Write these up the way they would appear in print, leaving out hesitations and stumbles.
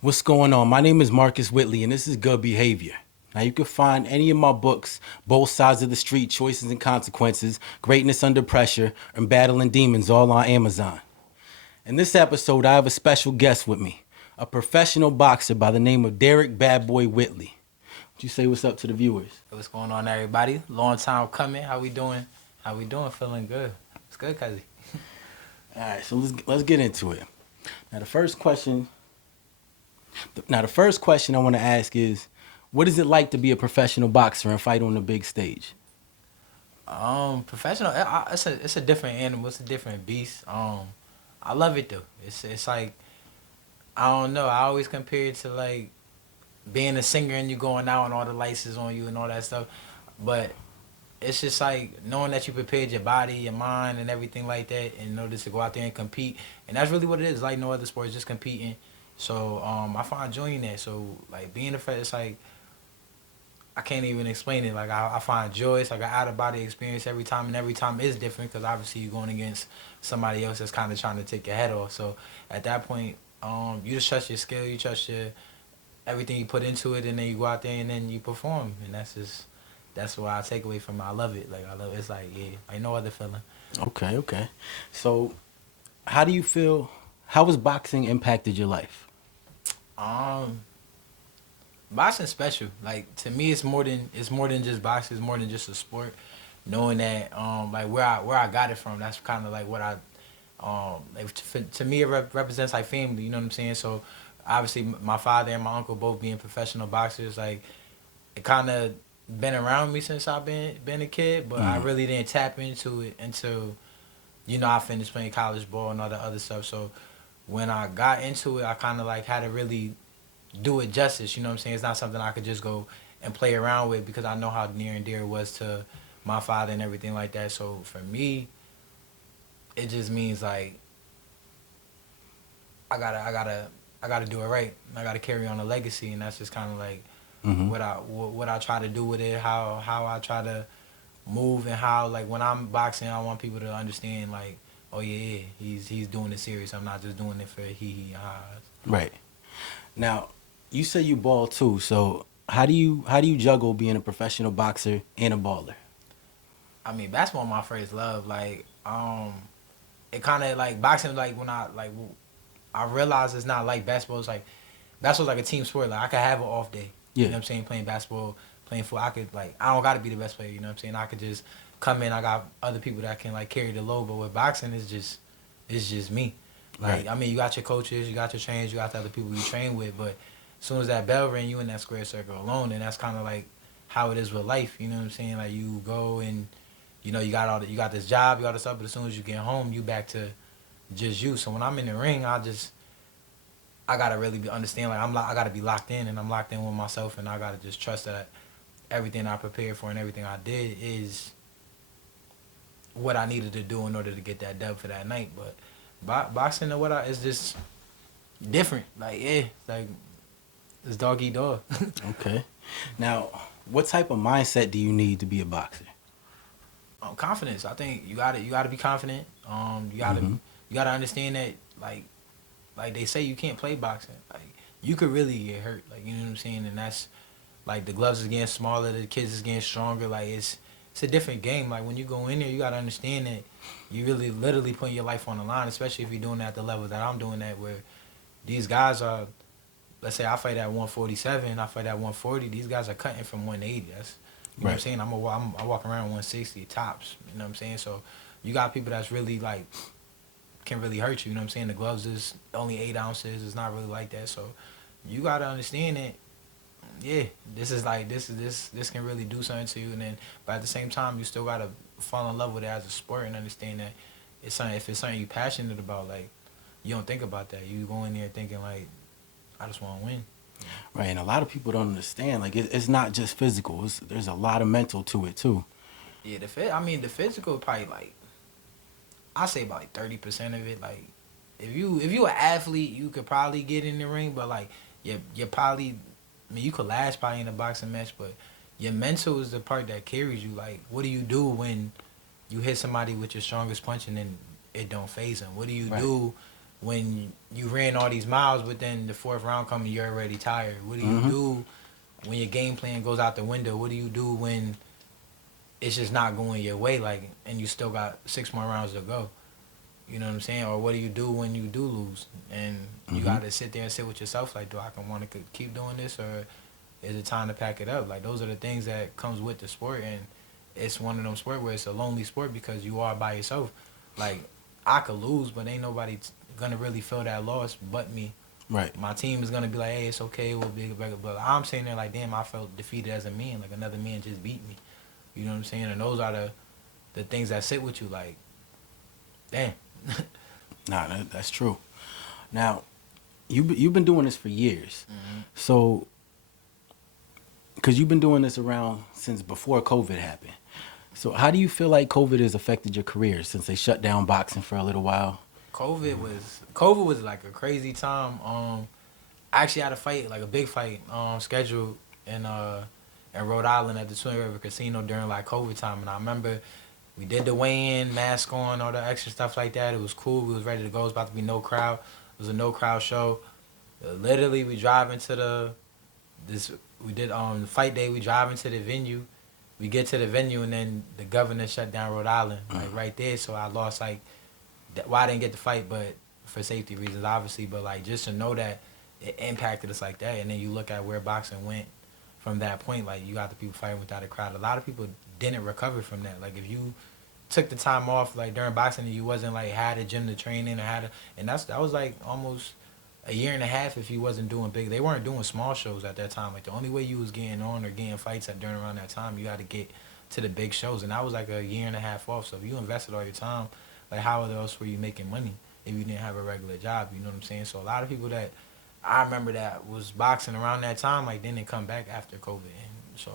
What's going on? My name is Marcus Whitley, and this is Good Behavior. Now, you can find any of my books, Both Sides of the Street, Choices and Consequences, Greatness Under Pressure, and Battling Demons, all on Amazon. In this episode, I have a special guest with me, a professional boxer by the name of Derrick Bad Boy Whitley. Would you say what's up to the viewers? What's going on, everybody? Long time coming. How we doing? How we doing? Feeling good. It's good, cuzzy. All right, so let's get into it. Now, the first question I want to ask is, what is it like to be a professional boxer and fight on the big stage? Professional. It's a different animal. It's a different beast. I love it though. It's like I don't know. I always compare it to like being a singer and you going out and all the lights is on you and all that stuff. But it's just like knowing that you prepared your body, your mind, and everything like that, in order to go out there and compete. And that's really what it is. Like no other sport, just competing. So I find joy in that. So like being a fighter, it's like I can't even explain it. Like I find joy. It's like an out of body experience every time, and every time is different because obviously you're going against somebody else that's kind of trying to take your head off. So at that point, you just trust your skill, you trust your everything you put into it, and then you go out there and then you perform, and that's what I take away from it. I love it. Like I love it. It's like yeah, like no other feeling. Okay, okay. So, how do you feel? How has boxing impacted your life? Um, Boxing special. Like to me, it's more than just boxing. It's more than just a sport. Knowing that like where I got it from, that's kind of like what I like to me it represents like family. You know what I'm saying? So obviously my father and my uncle both being professional boxers, like it kind of been around me since I've been a kid, but I Mm, really didn't tap into it until I finished playing college ball and all the other stuff. So when I got into it, I kind of like had to really do it justice. You know what I'm saying? It's not something I could just go and play around with because I know how near and dear it was to my father and everything like that. So for me, it just means like I gotta do it right. I gotta carry on a legacy, and that's just kind of like hmm what I try to do with it. How I try to move and how like when I'm boxing, I want people to understand like, oh yeah, he's doing it serious. I'm not just doing it for he ha. Right. Now, you say you ball too. So, how do you juggle being a professional boxer and a baller? I mean, basketball my first love. Like it kind of like boxing. Like when I realized it's not like basketball. It's like basketball's like a team sport. Like I could have an off day. You Yeah. know what I'm saying? Playing basketball, playing football. I could like I don't got to be the best player. You know what I'm saying? I could just come in. I got other people that can like carry the load. But with boxing, it's just me. Right. Like I mean, you got your coaches, you got your trainers, you got the other people you train with. But as soon as that bell ring, you in that square circle alone, and that's kind of like how it is with life. You know what I'm saying? Like you go and you got this job, you got this stuff. But as soon as you get home, you back to just you. So when I'm in the ring, I gotta really understand like I gotta be locked in, and I'm locked in with myself, and I gotta just trust that everything I prepared for and everything I did is what I needed to do in order to get that dub for that night. But boxing or what I is just different. Like yeah, like it's dog eat dog. Okay. Now, what type of mindset do you need to be a boxer? Confidence. I think you gotta be confident. Hmm You gotta understand that like they say you can't play boxing. Like you could really get hurt. Like you know what I'm saying, and that's like the gloves is getting smaller, the kids is getting stronger. Like it's a different game. Like when you go in there, you gotta understand that you really literally putting your life on the line, especially if you're doing that at the level that I'm doing that, where these guys are. Let's say I fight at 147, I fight at 140. These guys are cutting from 180. That's you know what I'm Right. saying. I walk around 160 tops. You know what I'm saying. So you got people that's really like can really hurt you. You know what I'm saying. The gloves is only 8 ounces. It's not really like that. So you gotta understand that yeah, this is like this can really do something to you, and then but at the same time you still gotta fall in love with it as a sport and understand that it's something if it's something you're passionate about, like you don't think about that. You go in there thinking like I just want to win. Right. And a lot of people don't understand. Like, it's not just physical. There's a lot of mental to it too. Yeah, I mean the physical probably like I say about like 30% of it. Like if you an athlete, you could probably get in the ring, but like you probably I mean you could last probably in a boxing match, but your mental is the part that carries you. Like what do you do when you hit somebody with your strongest punch and then it don't phase them? What do you Right. do when you ran all these miles, but then the fourth round coming, you're already tired? What do you Mm-hmm. do when your game plan goes out the window? What do you do when it's just not going your way, like, and you still got 6 more rounds to go? You know what I'm saying? Or what do you do when you do lose and you Mm-hmm. got to sit there and sit with yourself, like, do I can want to keep doing this, or is it time to pack it up? Like, those are the things that comes with the sport, and it's one of them sport where it's a lonely sport because you are by yourself. Like, I could lose, but ain't nobody gonna really feel that loss but me. Right. My team is gonna be like, hey, it's okay, we'll be back. But I'm sitting there like, damn, I felt defeated as a man. Like, another man just beat me. You know what I'm saying? And those are the things that sit with you. Like, damn. Nah, that's true. Now, you've been doing this for years, Mm-hmm. so because you've been doing this around since before COVID happened. So how do you feel like COVID has affected your career since they shut down boxing for a little while? COVID was like a crazy time. I actually had a fight, like a big fight, scheduled in Rhode Island at the Twin River Casino during like COVID time, and I remember we did the weigh-in, mask on, all the extra stuff like that. It was cool. We was ready to go. It was about to be no crowd. It was a no crowd show. Literally, we drive into this. We did the fight day. We drive into the venue. We get to the venue, and then the governor shut down Rhode Island, like right there. So I lost like well, I didn't get the fight, but for safety reasons, obviously. But like, just to know that it impacted us like that, and then you look at where boxing went from that point. Like, you got the people fighting without a crowd. A lot of people didn't recover from that. Like, if you took the time off like during boxing and you wasn't like had a gym to train in, or and that was like almost a year and a half if you wasn't doing big. They weren't doing small shows at that time. Like, the only way you was getting on or getting fights at during around that time, you had to get to the big shows, and that was like a year and a half off. So if you invested all your time, like, how else were you making money if you didn't have a regular job? You know what I'm saying? So a lot of people that I remember that was boxing around that time, like, didn't come back after COVID. And so,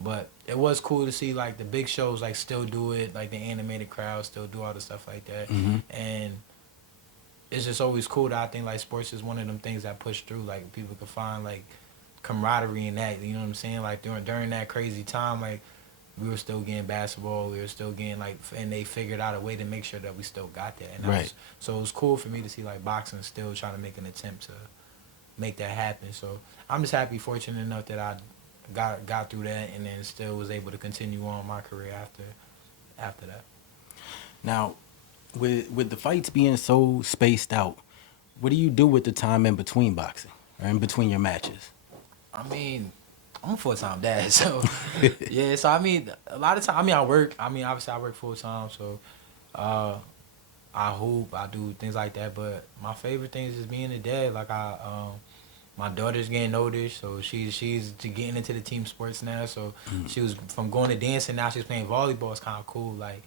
but it was cool to see like the big shows like still do it, like the animated crowd still do all the stuff like that. Mm-hmm. And it's just always cool that I think like sports is one of them things that push through. Like, people can find like camaraderie in that. You know what I'm saying? Like, during that crazy time, like, we were still getting basketball. We were still getting like, and they figured out a way to make sure that we still got that. And Right. so it was cool for me to see like boxing still trying to make an attempt to make that happen. So I'm just happy, fortunate enough that I got through that, and then still was able to continue on my career after that. Now, with the fights being so spaced out, what do you do with the time in between boxing or in between your matches? I mean, I'm a full-time dad, so yeah. So I mean, a lot of time. I mean, I work. I mean, obviously, I work full time, so uh, I hoop, I do things like that. But my favorite thing is just being a dad. Like, my daughter's getting older, so she's getting into the team sports now. So she was from going to dancing, now she's playing volleyball. It's kind of cool. Like,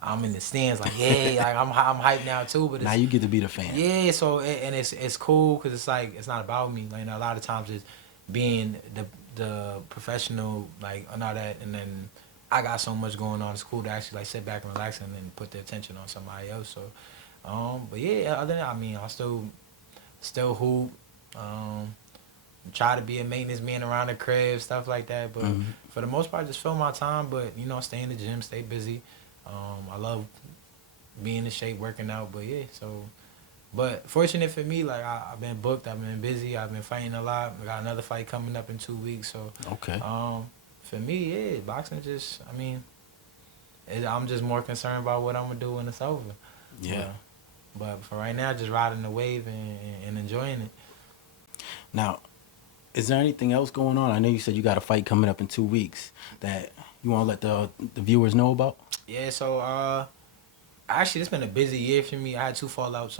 I'm in the stands, like, yeah, like I'm hyped now too. But Now it's you get to be the fan. yeah. So and it's cool because it's like it's not about me. Like, you know, a lot of times it's being the professional, like, and all that, and then I got so much going on. It's cool to actually like sit back and relax and then put the attention on somebody else. So, but yeah, other than that, I mean, I still hoop. Try to be a maintenance man around the crib, stuff like that. But Mhm. for the most part, just fill my time. But, you know, stay in the gym, stay busy. I love being in shape, working out. But yeah, so. But fortunate for me, like, I've been booked, I've been busy, I've been fighting a lot. I got another fight coming up in 2 weeks. So, Okay. for me, yeah, boxing just, I mean, I'm just more concerned about what I'm gonna do when it's over. Yeah. But for right now, just riding the wave and enjoying it. Now, is there anything else going on? I know you said you got a fight coming up in 2 weeks that you want to let the viewers know about. Yeah, so actually, it's been a busy year for me. I had two fallouts.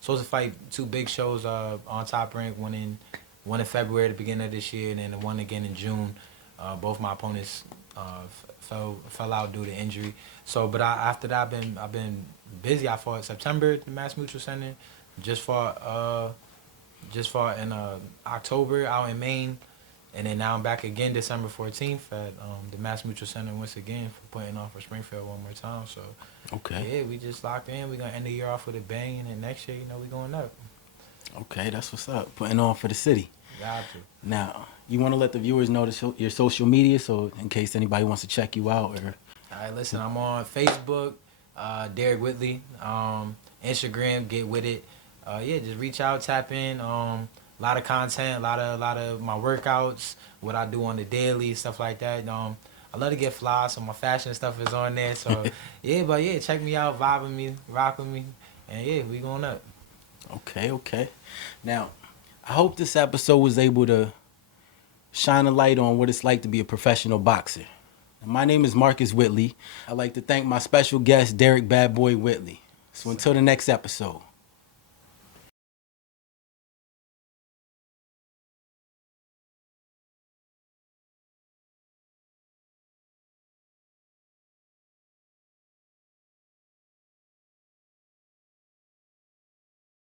Supposed to fight two big shows on Top Rank. One in February, the beginning of this year, and then the one again in June. Both my opponents fell out due to injury. So, but after that, I've been busy. I fought September at the Mass Mutual Center. Just fought in October out in Maine. And then now I'm back again December 14th at the Mass Mutual Center once again for putting on for Springfield one more time. So, Okay. yeah, we just locked in. We're going to end the year off with a bang, and then next year, you know, we going up. Okay, that's what's up. Putting on for the city. Got to. Now, you want to let the viewers know your social media, so in case anybody wants to check you out or. All right, listen, I'm on Facebook, Derrick Whitley, Instagram, Get With It. Yeah, just reach out, tap in. A lot of content, a lot of my workouts, what I do on the daily, stuff like that. I love to get fly, so my fashion stuff is on there. So yeah, but yeah, check me out, vibe with me, rock with me, and yeah, we going up. Okay, okay. Now, I hope this episode was able to shine a light on what it's like to be a professional boxer. My name is Marcus Whitley. I'd like to thank my special guest, Derrick Bad Boy Whitley. So until the next episode.